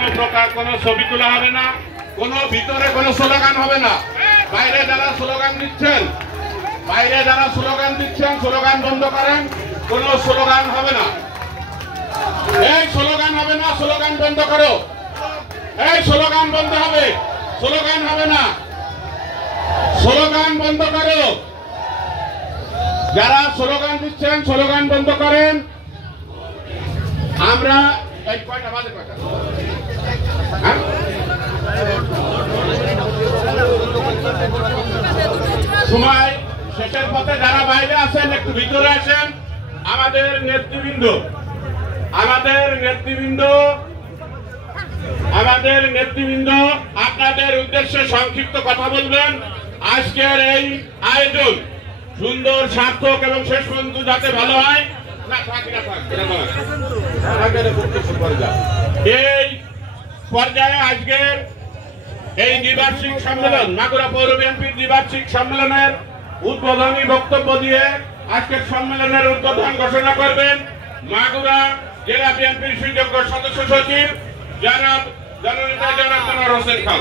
কোনো প্রকার কোনো ছবি তোলা হবে না, কোনো ভিতরে কোনো স্লোগান হবে না। বাইরে যারা স্লোগান দিচ্ছেন স্লোগান বন্ধ করেন, কোনো স্লোগান হবে না। এই স্লোগান হবে না, স্লোগান বন্ধ করো। এই স্লোগান বন্ধ হবে, স্লোগান হবে না, স্লোগান বন্ধ করো। যারা স্লোগান দিচ্ছেন স্লোগান বন্ধ করেন। আমরা সময় শেষের পথে যারা বাইরে আছেন একটু ভিতরে আসেন। আমাদের নেতৃবৃন্দ আপনাদের উদ্দেশ্যে সংক্ষিপ্ত কথা বলবেন। আজকের এই আয়োজন সুন্দর, সার্থক এবং শেষ পর্যন্ত যাতে ভালো হয়। এই পর্যায়ে আজকের এই দ্বিবার্ষিক সম্মেলন, মাগুরা পৌর বিএনপির দ্বিবার্ষিক সম্মেলনের উদ্বোধনী বক্তব্য দিয়ে আজকের সম্মেলনের উদ্বোধন ঘোষণা করবেন মাগুরা জেলা বিএনপির সুযোগ্য সদস্য সচিব জননেতা জনাব মনোয়ার হোসেন খান।